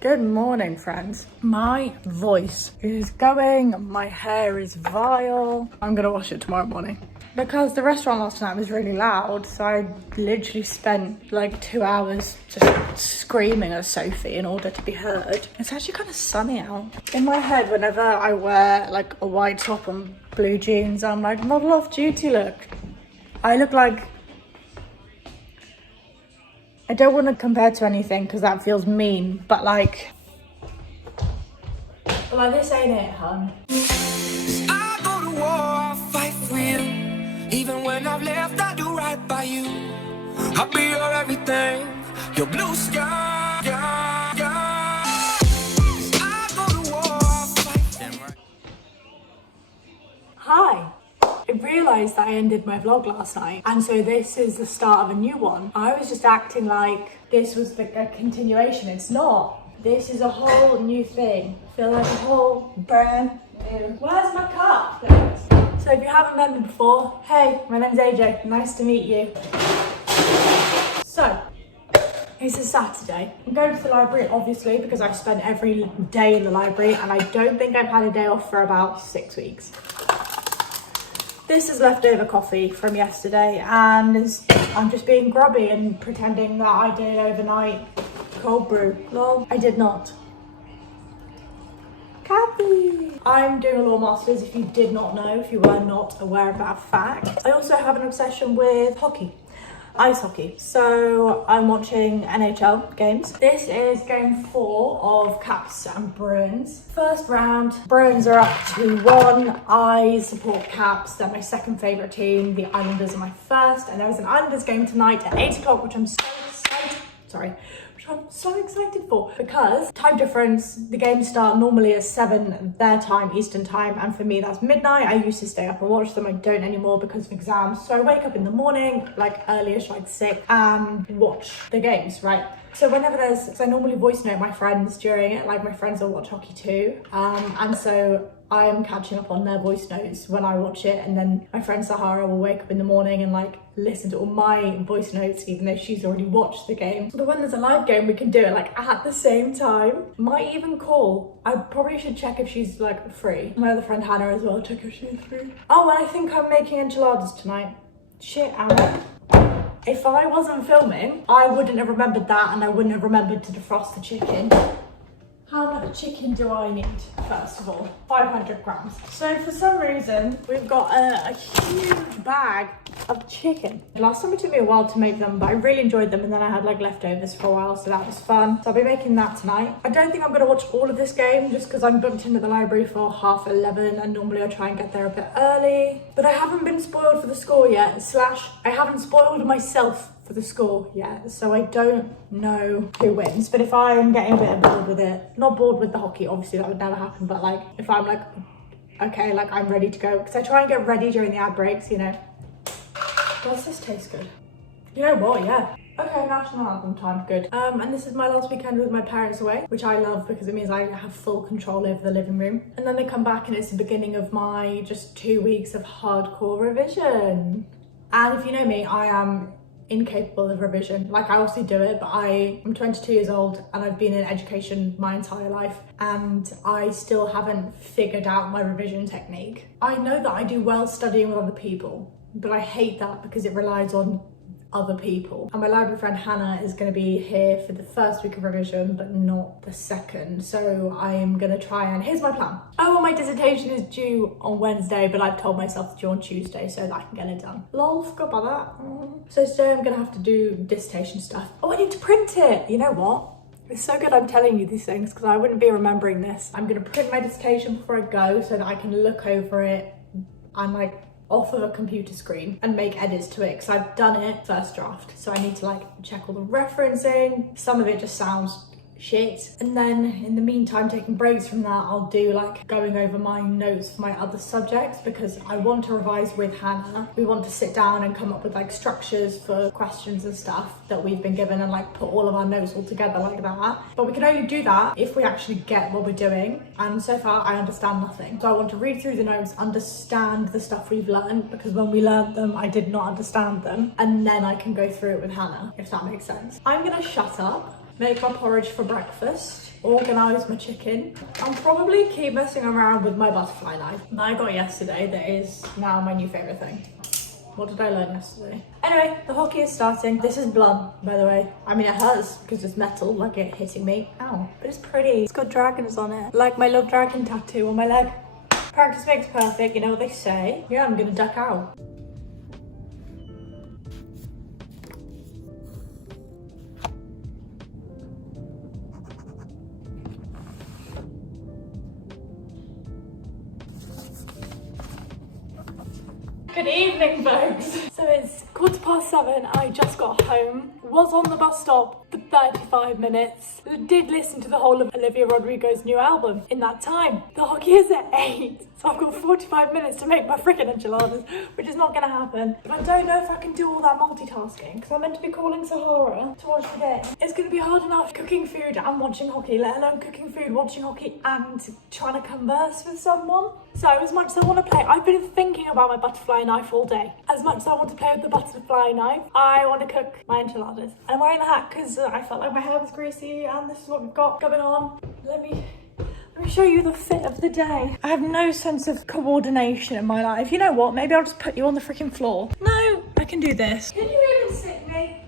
Good morning, friends. My voice is going, my hair is vile. I'm gonna wash it tomorrow morning. Because the restaurant last night was really loud, so I literally spent like 2 hours just screaming at Sophie in order to be heard. It's actually kind of sunny out. In my head, whenever I wear like a white top and blue jeans, I'm like, model off duty look. I look like... I don't want to compare to anything because that feels mean, but like this ain't it, hun. I go to war, I fight for you. Even when I've left, I do right by you. I'll be your everything, your blue sky. I go to war, I fight. Hi. I realised that I ended my vlog last night, and so this is the start of a new one. I was just acting like this was a continuation. It's not. This is a whole new thing. I feel like a whole brand new. Where's my cup? So if you haven't met me before, hey, my name's AJ. Nice to meet you. So, it's a Saturday. I'm going to the library, obviously, because I've spent every day in the library, and I don't think I've had a day off for about 6 weeks. This is leftover coffee from yesterday, and I'm just being grubby and pretending that I did overnight cold brew. Lol, I did not. Kathy! I'm doing a law masters, if you did not know, if you were not aware of that fact. I also have an obsession with hockey. Ice hockey. So I'm watching NHL games. This is game 4 of Caps and Bruins. First round, Bruins are up 2-1. I support Caps. They're my second favourite team. The Islanders are my first. And there is an Islanders game tonight at 8 o'clock, which I'm so excited for, because time difference, the games start normally at 7 their time, Eastern time, and for me that's midnight. I used to stay up and watch them. I don't anymore because of exams, so I wake up in the morning like early-ish, like 6, and watch the games, right? So whenever because I normally voice note my friends during it, like my friends will watch hockey too, and so I'm catching up on their voice notes when I watch it, and then my friend Sahara will wake up in the morning and like listen to all my voice notes even though she's already watched the game. But when there's a live game, we can do it like at the same time. Might even call. I probably should check if she's like free. My other friend Hannah as well, check if she's free. Oh, and I think I'm making enchiladas tonight. Shit, Anna. If I wasn't filming, I wouldn't have remembered that, and I wouldn't have remembered to defrost the chicken. How much chicken do I need, first of all? 500 grams. So for some reason, we've got a huge bag of chicken. Last time it took me a while to make them, but I really enjoyed them, and then I had like leftovers for a while, so that was fun. So I'll be making that tonight. I don't think I'm gonna watch all of this game just because I'm booked into the library for 11:30, and normally I try and get there a bit early. But I haven't been spoiled for the score yet, / I haven't spoiled myself for the score yet, so I don't know who wins. But if I'm getting a bit bored with it, not bored with the hockey, obviously that would never happen, but like if I'm like, okay, like I'm ready to go, because I try and get ready during the ad breaks, you know. Does this taste good? You know what, yeah. Okay, national anthem time, good. And this is my last weekend with my parents away, which I love because it means I have full control over the living room. And then they come back and it's the beginning of my just 2 weeks of hardcore revision. And if you know me, I am incapable of revision. Like, I obviously do it, but I'm 22 years old and I've been in education my entire life, and I still haven't figured out my revision technique. I know that I do well studying with other people, but I hate that because it relies on other people. And my library friend Hannah is going to be here for the first week of revision, but not the second. So I'm going to try and, here's my plan. Oh, well, my dissertation is due on Wednesday, but I've told myself it's due on Tuesday so that I can get it done. Lol, forgot about that. So today I'm going to have to do dissertation stuff. Oh, I need to print it. You know what? It's so good I'm telling you these things because I wouldn't be remembering this. I'm going to print my dissertation before I go so that I can look over it and like off of a computer screen and make edits to it, because I've done it first draft, so I need to like check all the referencing. Some of it just sounds shit, and then in the meantime, taking breaks from that, I'll do like going over my notes for my other subjects, because I want to revise with Hannah. We want to sit down and come up with like structures for questions and stuff that we've been given, and like put all of our notes all together like that. But we can only do that if we actually get what we're doing, and so far I understand nothing. So I want to read through the notes, understand the stuff we've learned, because when we learned them I did not understand them, and then I can go through it with Hannah, if that makes sense. I'm gonna shut up make my porridge for breakfast, organise my chicken, and probably keep messing around with my butterfly knife that I got yesterday that is now my new favourite thing. What did I learn yesterday? Anyway, the hockey is starting. This is blood, by the way. I mean, it hurts because it's metal, like it hitting me. Ow. But it's pretty. It's got dragons on it. Like my love dragon tattoo on my leg. Practice makes perfect, you know what they say. Yeah, I'm gonna duck out. Good evening, folks. So it's 7:15. I just got home. Was on the bus stop for 35 minutes. Did listen to the whole of Olivia Rodrigo's new album in that time. The hockey is at 8, so I've got 45 minutes to make my freaking enchiladas, which is not gonna happen. But I don't know if I can do all that multitasking because I'm meant to be calling Sahara to watch the game. It's gonna be hard enough cooking food and watching hockey, let alone cooking food, watching hockey, and trying to converse with someone. So as much as I want to play, I've been thinking about my butterfly knife all day. As much as I want to play with the butterfly knife, I want to cook my enchiladas. I'm wearing the hat because I felt like my hair was greasy, and this is what we've got going on. Let me show you the fit of the day. I have no sense of coordination in my life. You know what? Maybe I'll just put you on the freaking floor. No, I can do this. Can you even sit me?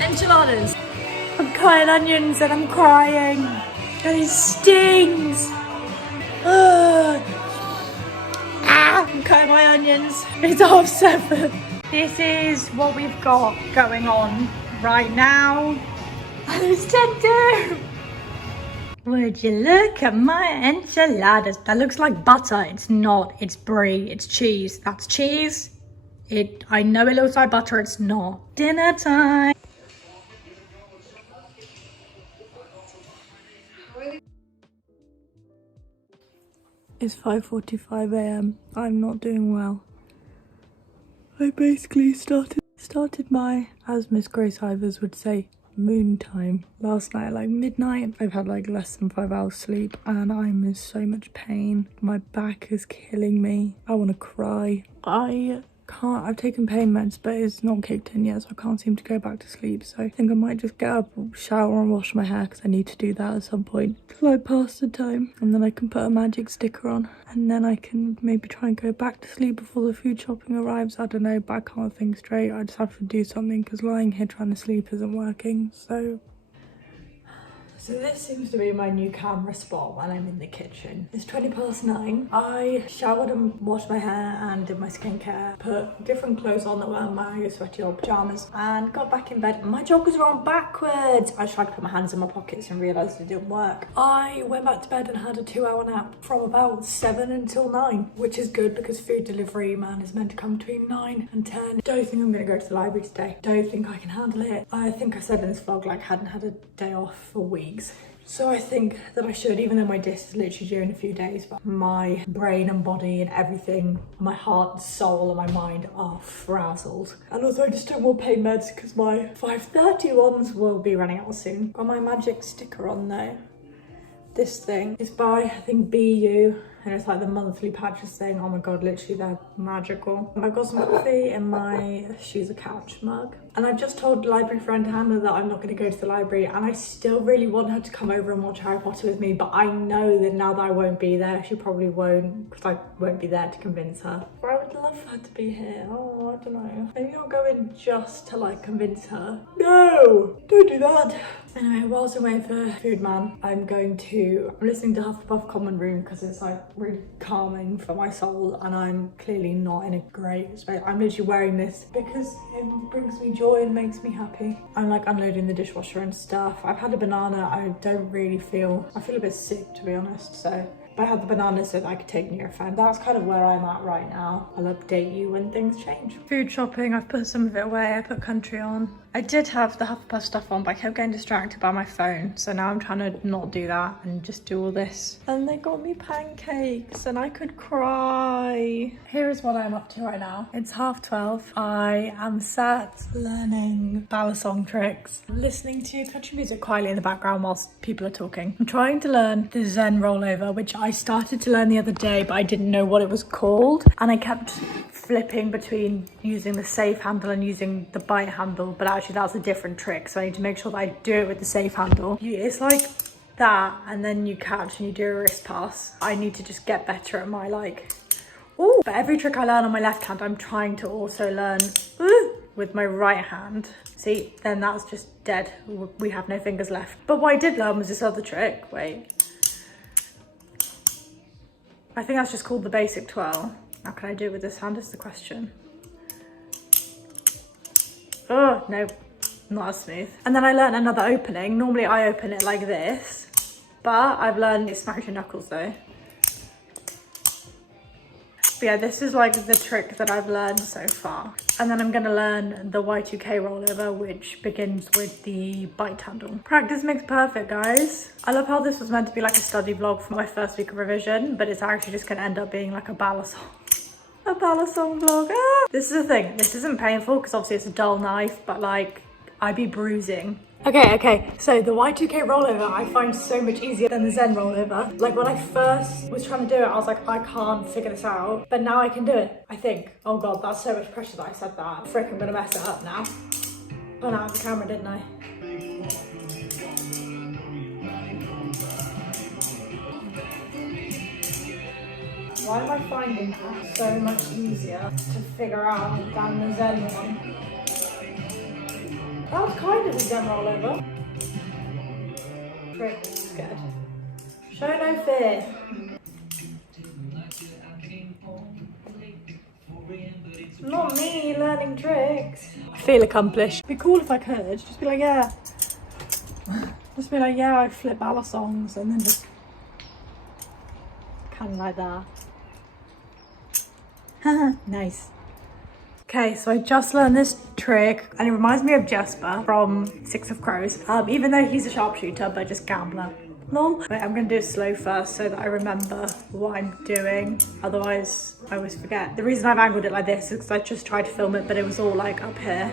Enchiladas. I'm cutting onions and I'm crying. And it stings. I'm cutting my onions. It's 7:30. This is what we've got going on right now. And it's 10:02. Would you look at my enchiladas? That looks like butter. It's not. It's brie. It's cheese. That's cheese. I know it looks like butter. It's not. Dinner time. It's 5:45 a.m. I'm not doing well. I basically started my, as Miss Grace Ivers would say, moon time last night at like midnight. I've had like less than 5 hours sleep and I'm in so much pain. My back is killing me. I want to cry. I've taken pain meds, but it's not kicked in yet, so I can't seem to go back to sleep. So I think I might just get up, shower and wash my hair because I need to do that at some point till I pass the time. And then I can put a magic sticker on and then I can maybe try and go back to sleep before the food shopping arrives. I don't know, but I can't think straight. I just have to do something because lying here trying to sleep isn't working. So this seems to be my new camera spot when I'm in the kitchen. It's 9:20. I showered and washed my hair and did my skincare, put different clothes on that were my sweaty old pyjamas, and got back in bed. My joggers were on backwards. I tried to put my hands in my pockets and realised it didn't work. I went back to bed and had a 2-hour nap from about 7 until 9, which is good because food delivery man is meant to come between 9 and 10. Don't think I'm gonna go to the library today. Don't think I can handle it. I think I said in this vlog like I hadn't had a day off for weeks. So I think that I should, even though my disc is literally due in a few days, but my brain and body and everything, my heart, soul and my mind are frazzled. And also I just took more pain meds because my 5:30 ones will be running out soon. Got my magic sticker on though. This thing is by, I think, BU, and it's like the monthly patches thing. Oh my god, literally they're magical. I've got some coffee in my She's a Couch mug. And I've just told library friend Hannah that I'm not going to go to the library, and I still really want her to come over and watch Harry Potter with me, but I know that now that I won't be there, she probably won't, because I won't be there to convince her. But I would love her to be here. Oh, I don't know. Maybe I'll go in just to like convince her. No, don't do that. Anyway, whilst I'm waiting for Food Man, I'm listening to Hufflepuff Common Room because it's like really calming for my soul, and I'm clearly not in a great space. I'm literally wearing this because it brings me joy and makes me happy. I'm like unloading the dishwasher and stuff. I've had a banana. I feel a bit sick, to be honest, so but I had the banana so that I could take Nurofen. That's kind of where I'm at right now. I'll update you when things change. Food shopping, I've put some of it away. I put country on. I did have the Hufflepuff stuff on, but I kept getting distracted by my phone. So now I'm trying to not do that and just do all this. And they got me pancakes and I could cry. Here is what I'm up to right now. It's 12:30. I am sat learning balisong tricks, listening to country music quietly in the background whilst people are talking. I'm trying to learn the Zen rollover, which I started to learn the other day, but I didn't know what it was called. And I kept flipping between using the safe handle and using the bite handle, but actually that's a different trick, so I need to make sure that I do it with the safe handle. It's like that, and then you catch and you do a wrist pass. I need to just get better at my but every trick I learn on my left hand, I'm trying to also learn with my right hand. See, then that's just dead. We have no fingers left. But what I did learn was this other trick. Wait, I think that's just called the basic twirl. How can I do it with this hand is the question. Oh, no, not as smooth. And then I learned another opening. Normally I open it like this, but I've learned it smacks your knuckles though. But yeah, this is like the trick that I've learned so far. And then I'm gonna learn the Y2K rollover, which begins with the bite handle. Practice makes perfect, guys. I love how this was meant to be like a study vlog for my first week of revision, but it's actually just gonna end up being like a balisong. A balisong vlog. Ah! This is the thing, this isn't painful because obviously it's a dull knife, but like I'd be bruising. Okay, so the Y2K rollover I find so much easier than the Zen rollover. Like when I first was trying to do it, I was like, I can't figure this out, but now I can do it, I think. Oh God, that's so much pressure that I said that. Frick, I'm gonna mess it up now. Oh, no, I had the camera, didn't I? Why am I finding that so much easier to figure out than the Zen one? That was kind of a Zen rollover. Frick, scared. Show no fear. Not me learning tricks. I feel accomplished. It'd be cool if I could. Just be like, yeah. Just be like, yeah, I flip balisongs and then just kind of like that. Nice. Okay, so I just learned this trick and it reminds me of Jesper from Six of Crows, even though he's a sharpshooter but just gambler. Lol. Wait, I'm gonna do it slow first so that I remember what I'm doing, otherwise I always forget. The reason I've angled it like this is because I just tried to film it but it was all like up here.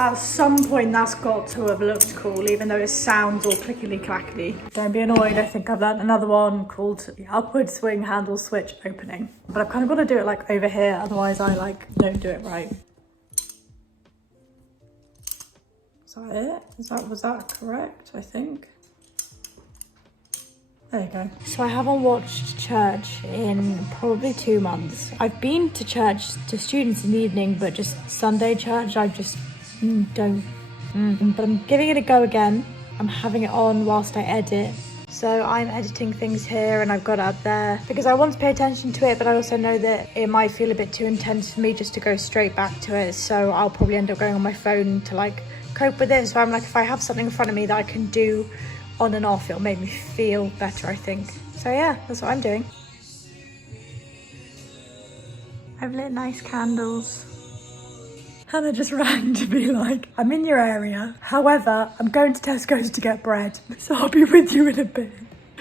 At some point that's got to have looked cool, even though it sounds all clickety clackety. Don't be annoyed, I think I've learned another one called the upward swing handle switch opening. But I've kind of got to do it like over here, otherwise I like don't do it right. Is that it? Was that correct, I think? There you go. So I haven't watched church in probably 2 months. I've been to church to students in the evening, but just Sunday church, I just don't. But I'm giving it a go again. I'm having it on whilst I edit. So I'm editing things here and I've got it up there because I want to pay attention to it, but I also know that it might feel a bit too intense for me just to go straight back to it. So I'll probably end up going on my phone to like cope with it. So I'm like, if I have something in front of me that I can do on and off, it'll make me feel better, I think. So yeah, that's what I'm doing. I've lit nice candles. Hannah just rang to be like, I'm in your area. However, I'm going to Tesco's to get bread. So I'll be with you in a bit.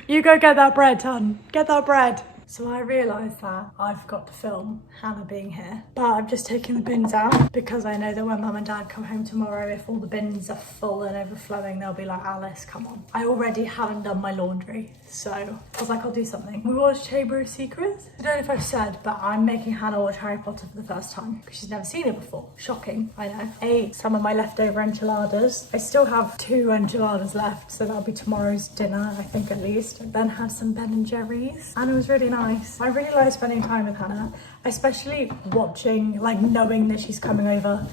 You go get that bread, hon. Get that bread. So I realised that I've got to film Hannah being here, but I've just taken the bins out because I know that when Mum and Dad come home tomorrow, if all the bins are full and overflowing, they'll be like, Alice, come on. I already haven't done my laundry, so I was like, I'll do something. We watched Chamber of Secrets. I don't know if I've said, but I'm making Hannah watch Harry Potter for the first time because she's never seen it before. Shocking, I know. Ate some of my leftover enchiladas. I still have 2 enchiladas left, so that'll be tomorrow's dinner, I think at least. Then had some Ben & Jerry's, and it was really nice. I really like spending time with Hannah, especially watching, like knowing that she's coming over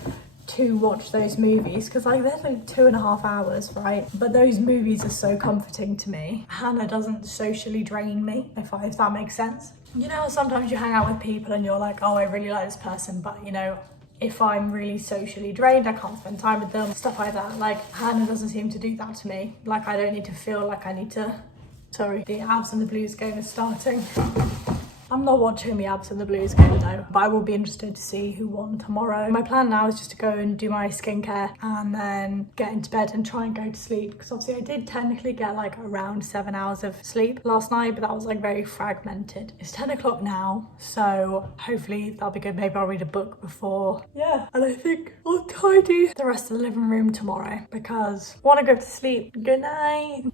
to watch those movies, because like they're like 2.5 hours, right? But those movies are so comforting to me. Hannah doesn't socially drain me, if that makes sense. You know how sometimes you hang out with people and you're like, oh, I really like this person, but you know, if I'm really socially drained, I can't spend time with them, stuff like that. Like Hannah doesn't seem to do that to me. Like I don't need to feel like I need to. Sorry, the abs and the blues game is starting. I'm not watching the Abs and the Blues game though, but I will be interested to see who won tomorrow. My plan now is just to go and do my skincare and then get into bed and try and go to sleep, because obviously I did technically get like around 7 hours of sleep last night, but that was like very fragmented. It's 10 o'clock now, so hopefully that'll be good. Maybe I'll read a book before. Yeah, and I think I'll tidy the rest of the living room tomorrow because I want to go to sleep. Good night.